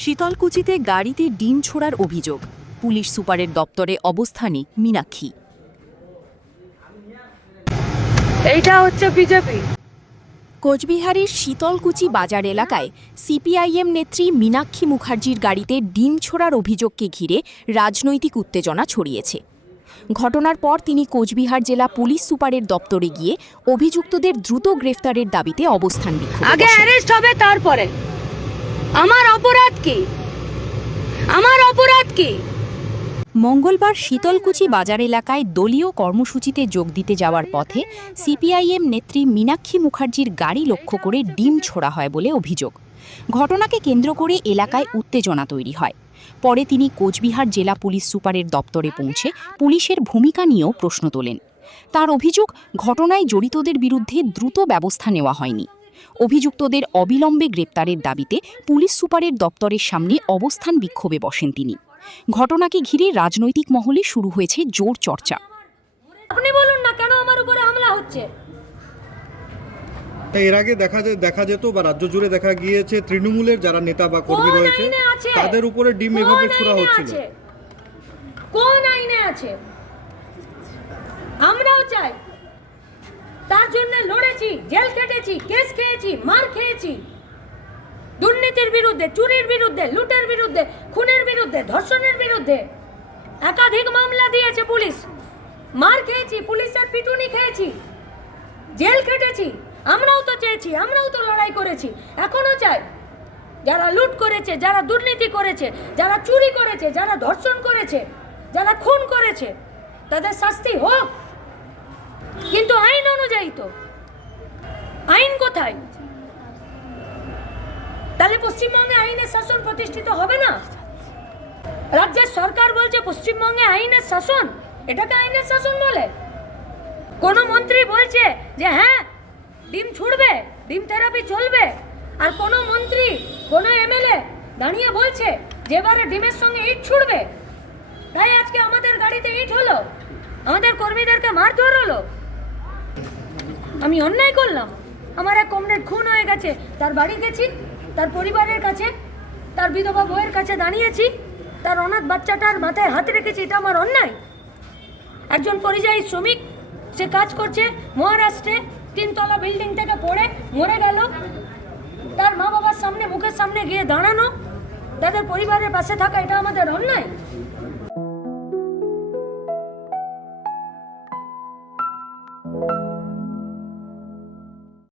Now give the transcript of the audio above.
শীতলকুচিতে গাড়িতে ডিম ছোড়ার অভিযোগ, পুলিশ সুপারের দপ্তরে অবস্থানে মীনাক্ষী। এইটা হচ্ছে বিজেপি। কোচবিহারের শীতলকুচি বাজার এলাকায় সিপিআইএম নেত্রী মীনাক্ষী মুখার্জির গাড়িতে ডিম ছোড়ার অভিযোগকে ঘিরে রাজনৈতিক উত্তেজনা ছড়িয়েছে। ঘটনার পর তিনি কোচবিহার জেলা পুলিশ সুপারের দপ্তরে গিয়ে অভিযুক্তদের দ্রুত গ্রেফতারের দাবিতে অবস্থান বিক্ষোভ করেন। আগে অ্যারেস্ট হবে, তারপরে আমার অপরাধ কি? মঙ্গলবার শীতলকুচি বাজার এলাকায় দলীয় কর্মসূচিতে যোগ দিতে যাওয়ার পথে সিপিআইএম নেত্রী মীনাক্ষী মুখার্জির গাড়ি লক্ষ্য করে ডিম ছোড়া হয় বলে অভিযোগ। ঘটনাকে কেন্দ্র করে এলাকায় উত্তেজনা তৈরি হয়। পরে তিনি কোচবিহার জেলা পুলিশ সুপারের দপ্তরে পৌঁছে পুলিশের ভূমিকা নিয়েও প্রশ্ন তোলেন। তার অভিযোগ, ঘটনায় জড়িতদের বিরুদ্ধে দ্রুত ব্যবস্থা নেওয়া হয়নি। অভিযুক্তদের অবিলম্বে গ্রেপ্তারের দাবিতে পুলিশ সুপারের দপ্তরের সামনে অবস্থান বিক্ষোভে বসেন তিনি। ঘটনাকে ঘিরে রাজনৈতিক মহলে শুরু হয়েছে জোর চর্চা। আপনি বলুন না, কেন আমার উপরে হামলা হচ্ছে? এর আগে দেখা যেত বা রাজ্য জুড়ে দেখা গিয়েছে তৃণমূলের যারা নেতা বা কর্মী রয়েছে তাদের উপরে ডিম এভাবে ছোড়া হচ্ছিল। কোন আইনে আছে? আমরাও চাই, তার জন্য লড়েছি, জেল কেটেছি, কেস খেয়েছি, মার খেয়েছি। দুর্নীতির বিরুদ্ধে, চুরির বিরুদ্ধে, লুটের বিরুদ্ধে, খুনের বিরুদ্ধে, ধর্ষণের বিরুদ্ধে একাধিক মামলা দিয়েছে পুলিশ। মার খেয়েছি, পুলিশের পিটুনি খেয়েছি, জেল কেটেছি। আমরাও তো চেয়েছি, আমরাও তো লড়াই করেছি, এখনো চাই। যারা লুট করেছে, যারা দুর্নীতি করেছে, যারা চুরি করেছে, যারা ধর্ষণ করেছে, যারা খুন করেছে, তাদের শাস্তি হোক। কিন্তু আইন অনুযায়ী তো, আইন কোথায়? তাহলে পশ্চিমবঙ্গে আইনের শাসন প্রতিষ্ঠিত হবে না? রাজ্যের সরকার বলছে পশ্চিমবঙ্গে আইনের শাসন, এটাকে আইনের শাসন বলে? কোন মন্ত্রী বলছে যে হ্যাঁ ডিম ছুড়বে, ডিম থেরাপি চলবে, আর কোন মন্ত্রী, কোন এমএলএ দাঁড়িয়ে বলছে যেবারে ডিমের সঙ্গে ইট ছুড়বে। তাই আজকে আমাদের গাড়িতে ইট হলো, আমাদের কর্মীদেরকে মারধর হলো। আমি অন্যায় করলাম? আমার এক কমরেড খুন হয়ে গেছে, তার বাড়ি গেছি, তার পরিবারের কাছে, তার বিধবা বউয়ের কাছে দাঁড়িয়েছি, তার অনাথ বাচ্চাটার মাথায় হাত রেখেছি, এটা আমার অন্যায়? একজন পরিযায়ী শ্রমিক, সে কাজ করছে মহারাষ্ট্রে, 3 তলা বিল্ডিং থেকে পড়ে মরে গেল, তার মা বাবার সামনে, মুখের সামনে গিয়ে দাঁড়ানো, তাদের পরিবারের পাশে থাকা, এটা আমাদের অন্যায়?